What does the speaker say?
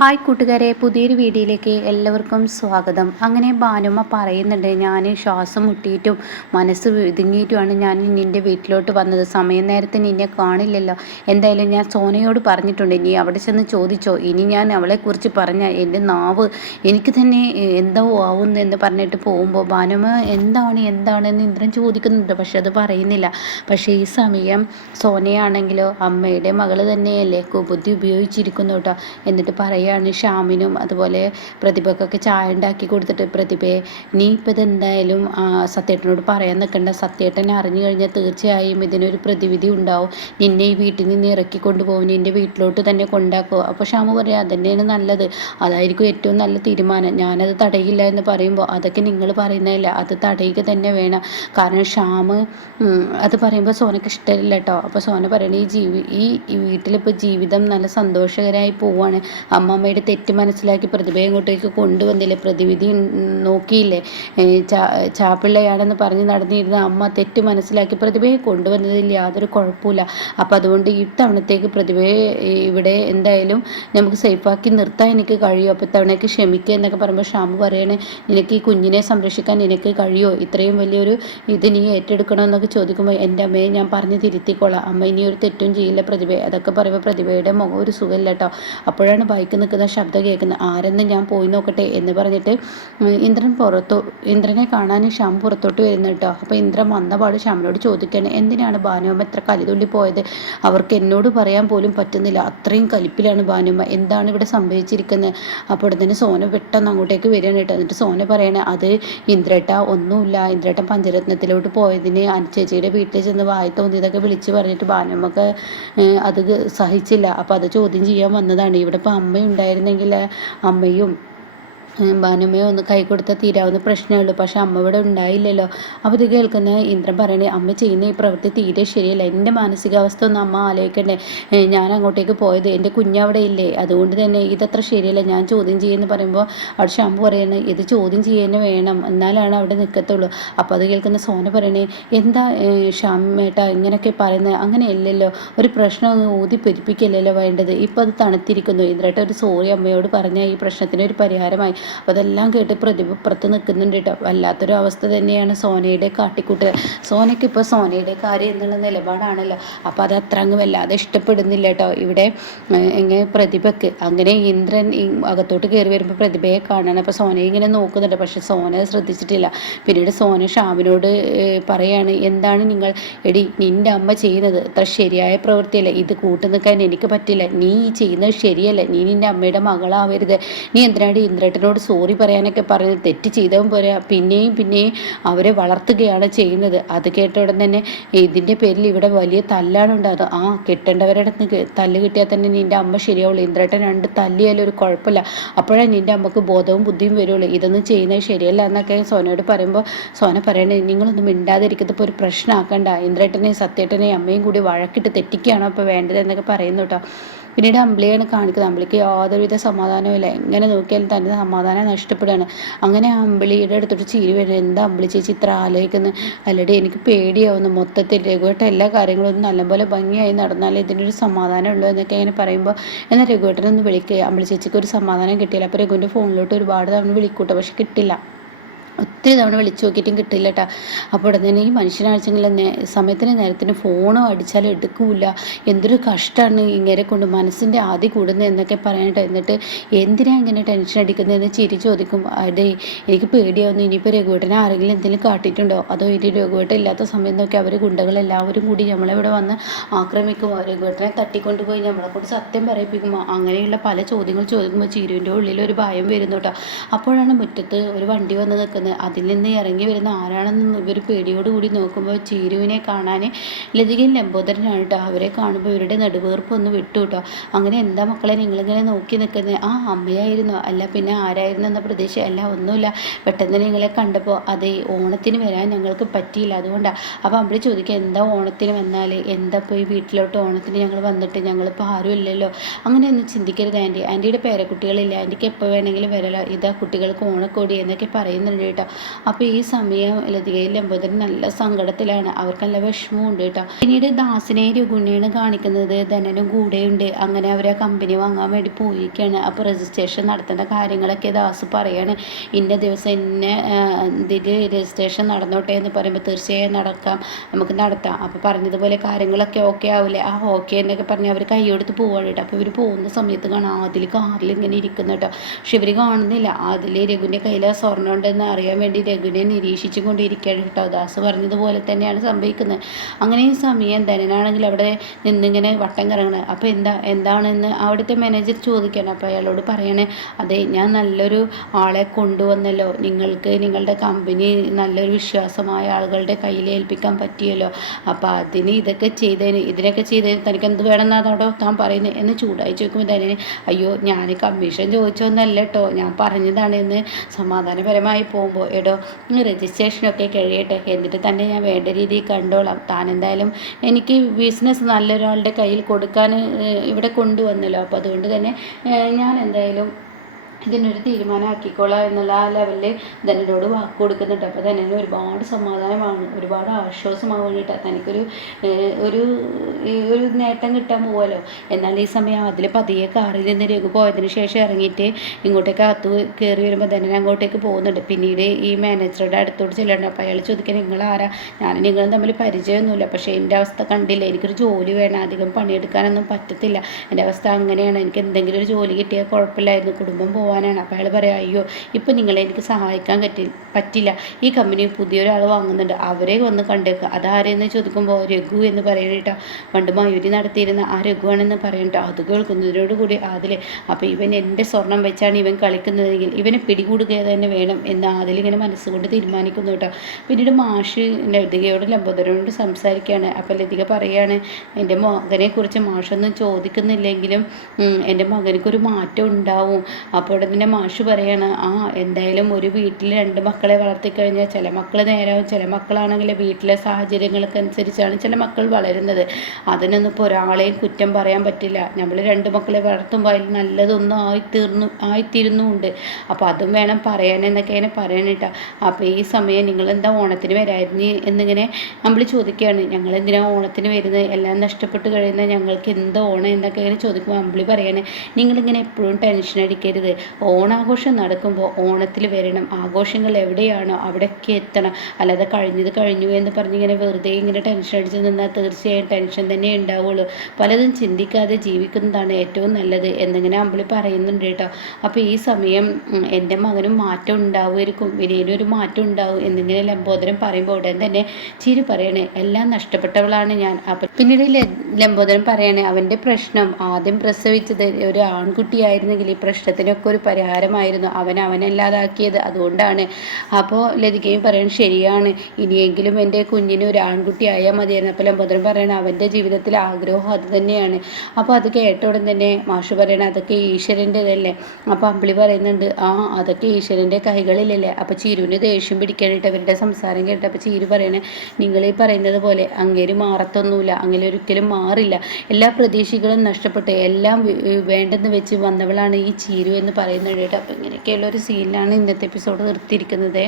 Hi കൂട്ടുകാരെ, പുതിയൊരു വീഡിയോയിലേക്ക് എല്ലാവർക്കും സ്വാഗതം. അങ്ങനെ ഭാനുമ്മ പറയുന്നുണ്ട്, ഞാൻ ശ്വാസം മുട്ടിയിട്ടും മനസ്സ് ഒതുങ്ങിയിട്ടുമാണ് ഞാൻ നിൻ്റെ വീട്ടിലോട്ട് വന്നത്. സമയം നേരത്തിന് നിന്നെ കാണില്ലല്ലോ. എന്തായാലും ഞാൻ സോനയോട് പറഞ്ഞിട്ടുണ്ട്, ഇനി അവിടെ ചെന്ന് ചോദിച്ചോ. ഇനി ഞാൻ അവളെക്കുറിച്ച് പറഞ്ഞാൽ എൻ്റെ നാവ് എനിക്ക് തന്നെ എന്തോ ആവുന്നു എന്ന് പറഞ്ഞിട്ട് പോകുമ്പോൾ ഭാനുമ്മ എന്താണെന്ന് ഇന്ദ്രൻ ചോദിക്കുന്നുണ്ട്. പക്ഷെ അത് പറയുന്നില്ല. പക്ഷേ ഈ സമയം സോനയാണെങ്കിലോ അമ്മയുടെ മകൾ തന്നെയല്ലേ, ബുദ്ധി ഉപയോഗിച്ചിരിക്കുന്നു കേട്ടോ. എന്നിട്ട് പറയുകയാണ് ഷ്യാമിനും അതുപോലെ പ്രതിഭക്കൊക്കെ ചായ ഉണ്ടാക്കി കൊടുത്തിട്ട്, പ്രതിഭയെ നീ ഇപ്പം ഇതെന്തായാലും സത്യേട്ടനോട് പറയാൻ നിൽക്കണ്ട. സത്യേട്ടനെ അറിഞ്ഞു കഴിഞ്ഞാൽ തീർച്ചയായും ഇതിനൊരു പ്രതിവിധി ഉണ്ടാവും. നിന്നെ ഈ വീട്ടിൽ നിന്ന് ഇറക്കിക്കൊണ്ട് പോകും, നിൻ്റെ വീട്ടിലോട്ട് തന്നെ കൊണ്ടാക്കുമോ. അപ്പോൾ ഷ്യാമ് പറയാം, അതന്നെയാണ് നല്ലത്, അതായിരിക്കും ഏറ്റവും നല്ല തീരുമാനം. ഞാനത് തടയില്ല എന്ന് പറയുമ്പോൾ, അതൊക്കെ നിങ്ങൾ പറയുന്നതല്ല, അത് തടയുക തന്നെ വേണം. കാരണം ഷ്യാമ് അത് പറയുമ്പോൾ സോനയ്ക്ക് ഇഷ്ടമില്ല കേട്ടോ. അപ്പോൾ സോന പറയണ ഈ വീട്ടിലിപ്പോൾ ജീവിതം നല്ല സന്തോഷകരമായി പോവുകയാണ്. അമ്മമ്മയുടെ തെറ്റ് മനസ്സിലാക്കി പ്രതിഭയെ ഇങ്ങോട്ടേക്ക് കൊണ്ടുവന്നില്ലേ, പ്രതിവിധി നോക്കിയില്ലേ. ചാപ്പിള്ളയാണെന്ന് പറഞ്ഞ് നടന്നിരുന്ന അമ്മ തെറ്റ് മനസ്സിലാക്കി പ്രതിഭയെ കൊണ്ടുവന്നതിൽ യാതൊരു കുഴപ്പമില്ല. അപ്പം അതുകൊണ്ട് ഇത്തവണത്തേക്ക് പ്രതിഭയെ ഇവിടെ എന്തായാലും നമുക്ക് സേഫാക്കി നിർത്താൻ എനിക്ക് കഴിയുമോ. അപ്പോൾ ഇത്തവണയ്ക്ക് ക്ഷമിക്കുക എന്നൊക്കെ പറയുമ്പോൾ ഷ്യാമ് പറയണേ, നിനക്ക് ഈ കുഞ്ഞിനെ സംരക്ഷിക്കാൻ നിനക്ക് കഴിയുമോ, ഇത്രയും വലിയൊരു ഇത് നീ ഏറ്റെടുക്കണമെന്നൊക്കെ ചോദിക്കുമ്പോൾ, എൻ്റെ അമ്മയെ ഞാൻ പറഞ്ഞ് തിരുത്തിക്കോളാം, അമ്മ ഇനി ഒരു തെറ്റും ചെയ്യില്ല പ്രതിഭ. അതൊക്കെ പറയുമ്പോൾ പ്രതിഭയുടെ മുഖം ഒരു സുഖമില്ല കേട്ടോ. അപ്പോഴാണ് ബൈക്ക് നിൽക്കുന്ന ശബ്ദം കേൾക്കുന്നത്. ആരെന്ന് ഞാൻ പോയി നോക്കട്ടെ എന്ന് പറഞ്ഞിട്ട് ഇന്ദ്രനെ കാണാൻ ഷ്യാം പുറത്തോട്ട് വരുന്നു കേട്ടോ. അപ്പോൾ ഇന്ദ്രൻ വന്നപാട് ഷ്യാമിനോട് ചോദിക്കുകയാണ്, എന്തിനാണ് ഭാനുമ്മ എത്ര കലിതുള്ളി പോയത്, അവർക്ക് എന്നോട് പറയാൻ പോലും പറ്റുന്നില്ല, അത്രയും കലിപ്പിലാണ് ഭാനുമ്മ, എന്താണ് ഇവിടെ സംഭവിച്ചിരിക്കുന്നത്. അപ്പോൾ തന്നെ സോന പെട്ടെന്ന് അങ്ങോട്ടേക്ക് വരികയാണ് കേട്ടോ. എന്നിട്ട് സോന പറയണേ, അത് ഇന്ദ്രേട്ട ഒന്നുമില്ല, ഇന്ദ്രേട്ടൻ പഞ്ചരത്നത്തിലോട്ട് പോയതിന് അനുചേച്ചിയുടെ വീട്ടിൽ ചെന്ന് വായി തോന്നിയതൊക്കെ വിളിച്ച് പറഞ്ഞിട്ട് ഭാനുമ്മക്ക് അത് സഹിച്ചില്ല. അപ്പോൾ അത് ചോദ്യം ചെയ്യാൻ വന്നതാണ്. ഇവിടെ ഇപ്പോൾ അമ്മയുണ്ടായിരുന്നെങ്കിൽ അമ്മയും ഭാനുമ്മയെ ഒന്ന് കൈ കൊടുത്താൽ തീരാവുന്ന പ്രശ്നമുള്ളൂ. പക്ഷെ അമ്മ ഇവിടെ ഉണ്ടായില്ലല്ലോ. അപ്പോൾ ഇത് കേൾക്കുന്ന ഇന്ദ്രൻ പറയണേ, അമ്മ ചെയ്യുന്ന ഈ പ്രവൃത്തി തീരെ ശരിയല്ല, എൻ്റെ മാനസികാവസ്ഥ ഒന്ന് അമ്മ ആലോചിക്കണ്ടേ. ഞാൻ അങ്ങോട്ടേക്ക് പോയത് എൻ്റെ കുഞ്ഞവിടെ ഇല്ലേ, അതുകൊണ്ട് തന്നെ ഇതത്ര ശരിയല്ല, ഞാൻ ചോദ്യം ചെയ്യുമെന്ന് പറയുമ്പോൾ അവിടെ ഷ്യാം പറയുന്നത്, ഇത് ചോദ്യം ചെയ്യാൻ വേണം, എന്നാലാണ് അവിടെ നിൽക്കത്തുള്ളൂ. അപ്പോൾ അത് കേൾക്കുന്ന സോന പറയണേ, എന്താ ഷ്യാമേട്ട ഇങ്ങനെയൊക്കെ പറയുന്നത്, അങ്ങനെയല്ലല്ലോ, ഒരു പ്രശ്നം ഊതി പെരുപ്പിക്കല്ലല്ലോ വേണ്ടത്, ഇപ്പോൾ അത് തണുത്തിരിക്കുന്നു. ഇന്ദ്രേട്ട ഒരു സോറി അമ്മയോട് പറഞ്ഞാൽ ഈ പ്രശ്നത്തിന് ഒരു പരിഹാരമായി. അപ്പോൾ അതെല്ലാം കേട്ട് പ്രതിഭ പുറത്ത് നിൽക്കുന്നുണ്ട് കേട്ടോ. വല്ലാത്തൊരു അവസ്ഥ തന്നെയാണ് സോനയുടെ കാട്ടിക്കൂട്ട്. സോനയ്ക്ക് ഇപ്പോൾ സോനയുടെ കാര്യം എന്നുള്ള നിലപാടാണല്ലോ. അപ്പോൾ അത് അത്ര അങ്ങ് വല്ലാതെ ഇഷ്ടപ്പെടുന്നില്ല കേട്ടോ ഇവിടെ എങ്ങനെ പ്രതിഭയ്ക്ക്. അങ്ങനെ ഇന്ദ്രൻ അകത്തോട്ട് കയറി വരുമ്പോൾ പ്രതിഭയെ കാണണം. അപ്പോൾ സോനയെ ഇങ്ങനെ നോക്കുന്നുണ്ട്, പക്ഷെ സോന ശ്രദ്ധിച്ചിട്ടില്ല. പിന്നീട് സോന ഷ്യാമിനോട് പറയാണ്, എന്താണ് നിങ്ങൾ എടി നിൻ്റെ അമ്മ ചെയ്യുന്നത് അത്ര ശരിയായ പ്രവൃത്തിയല്ല, ഇത് കൂട്ടു നിൽക്കാൻ എനിക്ക് പറ്റില്ല, നീ ചെയ്യുന്നത് ശരിയല്ല, നീ നിൻ്റെ അമ്മയുടെ മകളാവരുത്, നീ എന്തിനാണ് ഇന്ദ്രേട്ടനോട് സോറി പറയാനൊക്കെ പറഞ്ഞ് തെറ്റ് ചെയ്തവൻ പോരാ പിന്നെയും അവരെ വളർത്തുകയാണ് ചെയ്യുന്നത്. അത് കേട്ട ഉടൻ തന്നെ ഇതിൻ്റെ പേരിൽ ഇവിടെ വലിയ തല്ലാണ് ഉണ്ടാകുന്നത്. കെട്ടേണ്ടവരുടെ തല്ല് കിട്ടിയാൽ തന്നെ നിൻ്റെ അമ്മ ശരിയാവുള്ളൂ, ഇന്ദ്രേട്ടൻ 2 തല്ലിയാലും ഒരു കുഴപ്പമില്ല, അപ്പോഴേ നിൻ്റെ അമ്മക്ക് ബോധവും ബുദ്ധിയും വരുള്ളൂ, ഇതൊന്നും ചെയ്യുന്നത് ശരിയല്ല എന്നൊക്കെ സോനയോട് പറയുമ്പോൾ സോന പറയണേ, നിങ്ങളൊന്നും മിണ്ടാതിരിക്കുന്നത് ഇപ്പോൾ ഒരു പ്രശ്നമാക്കണ്ട, ഇന്ദ്രേട്ടനെയും സത്യേട്ടനെയും അമ്മയും കൂടി വഴക്കിട്ട് തെറ്റിക്കുകയാണോ അപ്പോൾ വേണ്ടത് എന്നൊക്കെ പറയുന്നു കേട്ടോ. പിന്നീട് അമ്പിളിയാണ് കാണിക്കുന്നത്. അമ്പിളിക്ക് യാതൊരുവിധ സമാധാനവും എങ്ങനെ നോക്കിയാലും തന്നെ സമാധാനം നഷ്ടപ്പെടുകയാണ്. അങ്ങനെ അമ്പിളിയുടെ അടുത്തോട്ട് ചിരി വരുന്നത്, എന്താ അമ്പിളി ചേച്ചി ഇത്ര ആലോചിക്കുന്നത്, അല്ലടി എനിക്ക് പേടിയാവുന്നു, മൊത്തത്തിൽ രഘുവേട്ടൻ എല്ലാ കാര്യങ്ങളും നല്ലപോലെ ഭംഗിയായി നടന്നാലേ ഇതിനൊരു സമാധാനം ഉള്ളൂ എന്നൊക്കെ ഇങ്ങനെ പറയുമ്പോൾ, എന്നാൽ രഘുവേട്ടനൊന്ന് വിളിക്കുക, അമ്പിളി ചേച്ചിക്ക് ഒരു സമാധാനം കിട്ടിയില്ല. അപ്പോൾ രഘുവിൻ്റെ ഫോണിലോട്ട് ഒരുപാട് തവണ വിളിക്കൂട്ടോ, പക്ഷെ കിട്ടില്ല, ഒത്തിരി തവണ വിളിച്ചു നോക്കിയിട്ടും കിട്ടില്ല കേട്ടോ. അപ്പോൾ ഉടനെ തന്നെ ഈ മനുഷ്യനാഴ്ചെങ്കിൽ സമയത്തിന് നേരത്തിന് ഫോണോ അടിച്ചാൽ എടുക്കില്ല, എന്തൊരു കഷ്ടമാണ് ഇങ്ങനെ കൊണ്ട് മനസ്സിൻ്റെ ആദി കൂടുന്നത് എന്നൊക്കെ പറയാനായിട്ട്. എന്നിട്ട് എന്തിനാ ഇങ്ങനെ ടെൻഷൻ അടിക്കുന്നതെന്ന് ചിരി ചോദിക്കും. അതെ എനിക്ക് പേടിയാവുന്നു, ഇനിയിപ്പോൾ രഘുവേട്ടനെ ആരെങ്കിലും എന്തെങ്കിലും കാട്ടിയിട്ടുണ്ടോ, അതോ ഇനി രഘുവേട്ടൻ ഇല്ലാത്ത സമയം നോക്കി അവർ ഗുണ്ടകളെല്ലാവരും കൂടി നമ്മളിവിടെ വന്ന് ആക്രമിക്കുമോ, രഘുവേട്ടനെ തട്ടിക്കൊണ്ടുപോയി നമ്മളെക്കൊണ്ട് സത്യം പറയിപ്പിക്കുമോ, അങ്ങനെയുള്ള പല ചോദ്യങ്ങൾ ചോദിക്കുമ്പോൾ ചിരുവിൻ്റെ ഉള്ളിൽ ഒരു ഭയം വരുന്നു കേട്ടോ. അപ്പോഴാണ് മുറ്റത്ത് ഒരു വണ്ടി വന്ന് നിൽക്കുന്നത്. അതിൽ നിന്ന് ഇറങ്ങി വരുന്ന ആരാണെന്ന് ഇവർ പേടിയോടുകൂടി നോക്കുമ്പോൾ ചീരുവിനെ കാണാൻ ലതികയും ലംബോദരനാണ് കേട്ടോ. അവരെ കാണുമ്പോൾ ഇവരുടെ നെടുവേർപ്പ് ഒന്ന് വിട്ടു കേട്ടോ. അങ്ങനെ എന്താ മക്കളെ നിങ്ങളിങ്ങനെ നോക്കി നിൽക്കുന്നത്, അമ്മയായിരുന്നോ, അല്ല പിന്നെ ആരായിരുന്നു എന്ന പ്രതീക്ഷ, അല്ല ഒന്നുമില്ല, പെട്ടെന്ന് നിങ്ങളെ കണ്ടപ്പോൾ അതെ ഓണത്തിന് വരാൻ ഞങ്ങൾക്ക് പറ്റിയില്ല, അതുകൊണ്ടാണ്. അപ്പോൾ അമ്മ ചോദിക്കുക, എന്താ ഓണത്തിന് വന്നാൽ എന്താ പോയി വീട്ടിലോട്ട് ഓണത്തിന് ഞങ്ങൾ വന്നിട്ട് ഞങ്ങളിപ്പോൾ ആരും ഇല്ലല്ലോ, അങ്ങനെയൊന്നും ചിന്തിക്കരുത് ആൻറ്റിയുടെ പേരക്കുട്ടികളില്ല, ആൻറ്റിക്ക് എപ്പോൾ വേണമെങ്കിലും വരല്ലോ, ഇതാ കുട്ടികൾക്ക് ഓണക്കോടി എന്നൊക്കെ പറയുന്നുണ്ട് കേട്ടോ. അപ്പോൾ ഈ സമയം ലതികയും ലംബോദരൻ നല്ല സങ്കടത്തിലാണ്, അവർക്ക് നല്ല വിഷമമുണ്ട് കേട്ടോ. പിന്നീട് ദാസിനെയും രഘുവിനെയാണ് കാണിക്കുന്നത്. ധനനും കൂടെയുണ്ട്. അങ്ങനെ അവർ ആ കമ്പനി വാങ്ങാൻ വേണ്ടി പോയിരിക്കുകയാണ്. അപ്പോൾ രജിസ്ട്രേഷൻ നടത്തേണ്ട കാര്യങ്ങളൊക്കെ ദാസ് പറയാണ്. ഇന്ന ദിവസം ഇന്ന ഇതിൽ രജിസ്ട്രേഷൻ നടന്നോട്ടെ എന്ന് പറയുമ്പോൾ തീർച്ചയായും നടക്കാം, നമുക്ക് നടത്താം. അപ്പോൾ പറഞ്ഞതുപോലെ കാര്യങ്ങളൊക്കെ ഓക്കെ ആവില്ലേ, ആ ഓക്കെ എന്നൊക്കെ പറഞ്ഞ് അവർ കൈയെടുത്ത് പോവാണ് കേട്ടോ. അപ്പോൾ ഇവർ പോകുന്ന സമയത്ത് കാണാം അതിൽ കാറിൽ ഇങ്ങനെ ഇരിക്കുന്നു കേട്ടോ. പക്ഷെ ഇവർ കാണുന്നില്ല. അതിൽ രഘുവിൻ്റെ കയ്യിൽ സ്വർണ്ണം ഉണ്ടെന്ന് അറിയാൻ വേണ്ടി രഘുവിനെ നിരീക്ഷിച്ചു കൊണ്ടിരിക്കുകയാണ് കേട്ടോ. ദാസ് പറഞ്ഞതുപോലെ തന്നെയാണ് സംഭവിക്കുന്നത്. അങ്ങനെ ഈ സമയം ധനനാണെങ്കിൽ അവിടെ നിന്നിങ്ങനെ വട്ടം കറങ്ങണം. അപ്പോൾ എന്താണെന്ന് അവിടുത്തെ മാനേജർ ചോദിക്കുകയാണ്. അപ്പോൾ അയാളോട് പറയണേ, അതെ ഞാൻ നല്ലൊരു ആളെ കൊണ്ടുവന്നല്ലോ, നിങ്ങൾക്ക് നിങ്ങളുടെ കമ്പനി നല്ലൊരു വിശ്വാസമായ ആളുകളുടെ കയ്യിൽ ഏൽപ്പിക്കാൻ പറ്റിയല്ലോ, അപ്പോൾ ഇതിനൊക്കെ ചെയ്തതിന് തനിക്ക് എന്ത് വേണമെന്നാണോ താൻ പറയുന്നത് എന്ന് ചൂടായി ചോദിക്കുമ്പോൾ തന്നെ അയ്യോ ഞാൻ കമ്മീഷൻ ചോദിച്ചൊന്നല്ല കേട്ടോ, ഞാൻ പറഞ്ഞതാണ് എന്ന് സമാധാനപരമായി പോകുമ്പോൾ എടോ രജിസ്ട്രേഷനൊക്കെ കഴിയട്ടെ, എന്നിട്ട് തന്നെ ഞാൻ വേണ്ട രീതിയിൽ കണ്ടോളാം, താൻ എന്തായാലും എനിക്ക് ബിസിനസ് നല്ലൊരാളുടെ കയ്യിൽ കൊടുക്കാൻ ഇവിടെ കൊണ്ടുവന്നല്ലോ, അപ്പോൾ അതുകൊണ്ട് തന്നെ ഞാൻ എന്തായാലും ഇതിനൊരു തീരുമാനമാക്കിക്കോളാം എന്നുള്ള ആ ലെവലിൽ ധനനോട് വാക്ക് കൊടുക്കുന്നുണ്ട്. അപ്പോൾ ധനന് ഒരുപാട് സമാധാനമാണ്, ഒരുപാട് ആശ്വാസമാവാൻ കേട്ടോ. തനിക്കൊരു ഒരു നേട്ടം കിട്ടാൻ പോവുമല്ലോ. എന്നാൽ ഈ സമയം അതിൽ പതിയെ കാറിൽ നിന്ന് രഘു പോയതിന് ശേഷം ഇറങ്ങിയിട്ട് ഇങ്ങോട്ടേക്ക് അകത്ത് കയറി വരുമ്പോൾ ധനൻ അങ്ങോട്ടേക്ക് പോകുന്നുണ്ട്. പിന്നീട് ഈ മാനേജറുടെ അടുത്തോട്ട് ചെല്ലുന്നുണ്ട്. അപ്പോൾ അയാൾ ചോദിക്കാൻ നിങ്ങളാരാ, നിങ്ങളും തമ്മിൽ പരിചയമൊന്നുമില്ല, പക്ഷേ എൻ്റെ അവസ്ഥ കണ്ടില്ല, എനിക്കൊരു ജോലി വേണം, അധികം പണിയെടുക്കാനൊന്നും പറ്റത്തില്ല, എൻ്റെ അവസ്ഥ അങ്ങനെയാണ്, എനിക്ക് എന്തെങ്കിലും ഒരു ജോലി കിട്ടിയാൽ കുഴപ്പമില്ലായിരുന്നു, കുടുംബം പോകാനാണ്. അപ്പോൾ അയാൾ പറയാം അയ്യോ ഇപ്പം നിങ്ങളെ എനിക്ക് സഹായിക്കാൻ പറ്റില്ല, ഈ കമ്പനി പുതിയൊരാൾ വാങ്ങുന്നുണ്ട്, അവരെ വന്ന് കണ്ടേക്കുക. അതാരെന്ന് ചോദിക്കുമ്പോൾ രഘു എന്ന് പറയണേട്ടോ, പണ്ട് മയൂരി നടത്തിയിരുന്ന ആ രഘുവാണെന്ന് പറയട്ടോ. അത് കേൾക്കുന്നതിനോടുകൂടി അതിൽ അപ്പോൾ ഇവൻ എൻ്റെ സ്വർണം വെച്ചാണ് ഇവൻ കളിക്കുന്നതെങ്കിൽ ഇവനെ പിടികൂടുക തന്നെ വേണം എന്ന് അതിലിങ്ങനെ മനസ്സുകൊണ്ട് തീരുമാനിക്കുന്നു കേട്ടോ. പിന്നീട് മാഷ് ലതികയോട് ലംബോദരനോട് സംസാരിക്കുകയാണ്. അപ്പോൾ ലതിക പറയുകയാണ് എൻ്റെ മകനെക്കുറിച്ച് മാഷൊന്നും ചോദിക്കുന്നില്ലെങ്കിലും എൻ്റെ മകനക്കൊരു മാറ്റം ഉണ്ടാവും. അപ്പോൾ പിന്നെ മാഷ് പറയാണ് എന്തായാലും ഒരു വീട്ടിൽ 2 മക്കളെ വളർത്തിക്കഴിഞ്ഞാൽ ചില മക്കൾ നേരാവും, ചില മക്കളാണെങ്കിൽ വീട്ടിലെ സാഹചര്യങ്ങൾക്കനുസരിച്ചാണ് ചില മക്കൾ വളരുന്നത്. അതിനൊന്നും ഇപ്പോൾ ഒരാളെയും കുറ്റം പറയാൻ പറ്റില്ല. നമ്മൾ 2 മക്കളെ വളർത്തുമ്പോൾ അതിൽ നല്ലതൊന്നും ആയിത്തീരുന്നുമുണ്ട്. അപ്പോൾ അതും വേണം പറയാൻ എന്നൊക്കെയാണ് പറയാനിട്ടാ. അപ്പോൾ ഈ സമയം നിങ്ങളെന്താ ഓണത്തിന് വരായിരുന്നു എന്നിങ്ങനെ നമ്മൾ ചോദിക്കുകയാണ്. ഞങ്ങളെന്തിനാണ് ഓണത്തിന് വരുന്നത്, എല്ലാം നഷ്ടപ്പെട്ട് കഴിയുന്ന ഞങ്ങൾക്ക് എന്ത് ഓണം എന്നൊക്കെ ഇങ്ങനെ ചോദിക്കുമ്പോൾ അമ്പിളി പറയാണ് നിങ്ങളിങ്ങനെ എപ്പോഴും ടെൻഷൻ അടിക്കരുത്, ഓണാഘോഷം നടക്കുമ്പോൾ ഓണത്തിൽ വരണം, ആഘോഷങ്ങൾ എവിടെയാണോ അവിടേക്ക് എത്തണം, അല്ലാതെ കഴിഞ്ഞത് കഴിഞ്ഞു എന്ന് പറഞ്ഞിങ്ങനെ വെറുതെ ഇങ്ങനെ ടെൻഷൻ അടിച്ച് നിന്നാൽ തീർച്ചയായും ടെൻഷൻ തന്നെ ഉണ്ടാവുള്ളൂ. പലതും ചിന്തിക്കാതെ ജീവിക്കുന്നതാണ് ഏറ്റവും നല്ലത് എന്നിങ്ങനെ അമ്പിളി പറയുന്നുണ്ട് കേട്ടോ. അപ്പോൾ ഈ സമയം എൻ്റെ മകനും മാറ്റം ഉണ്ടാവുമായിരിക്കും, വിനയനൊരു മാറ്റം ഉണ്ടാവും എന്നിങ്ങനെ ലംബോദരൻ പറയുമ്പോൾ ഉടൻ തന്നെ ചിരി പറയണേ എല്ലാം നഷ്ടപ്പെട്ടവളാണ് ഞാൻ. അപ്പം പിന്നീട് ലംബോദരൻ പറയണേ അവൻ്റെ പ്രശ്നം ആദ്യം പ്രസവിച്ചത് ഒരു ആൺകുട്ടിയായിരുന്നെങ്കിൽ ഈ പ്രശ്നത്തിനൊക്കെ ഒരു പരിഹാരമായിരുന്നു, അവനല്ലാതാക്കിയത് അതുകൊണ്ടാണ്. അപ്പോൾ ലതികയും പറയണം ശരിയാണ്, ഇനിയെങ്കിലും എൻ്റെ കുഞ്ഞിന് ഒരു ആൺകുട്ടി ആയാൽ മതിയായിരുന്നു. അപ്പോൾ ലംബോദരൻ പറയണം അവൻ്റെ ജീവിതത്തിൽ ആഗ്രഹം അത് തന്നെയാണ്. അപ്പോൾ അത് കേട്ട ഉടൻ തന്നെ മാഷ് പറയണം അതൊക്കെ ഈശ്വരൻ്റെതല്ലേ. അപ്പോൾ അമ്പിളി പറയുന്നുണ്ട് അതൊക്കെ ഈശ്വരൻ്റെ കൈകളിലല്ലേ. അപ്പോൾ ചീരുവിന് ദേഷ്യം പിടിക്കാനായിട്ട് അവരുടെ സംസാരം കേട്ട് അപ്പോൾ ചീരു പറയണേ നിങ്ങൾ ഈ പറയുന്നത് പോലെ അങ്ങേര് മാറത്തൊന്നുമില്ല, അങ്ങനെ ഒരിക്കലും മാറില്ല, എല്ലാ പ്രതീക്ഷകളും നഷ്ടപ്പെട്ട് എല്ലാം വേണ്ടെന്ന് വെച്ച് വന്നവളാണ് ഈ ചീരു എന്ന് പറയുന്നത് കേട്ടോ. അപ്പോൾ ഇങ്ങനെയൊക്കെയുള്ളൊരു സീനിലാണ് ഇന്നത്തെ എപ്പിസോഡ് നിർത്തിയിരിക്കുന്നത്.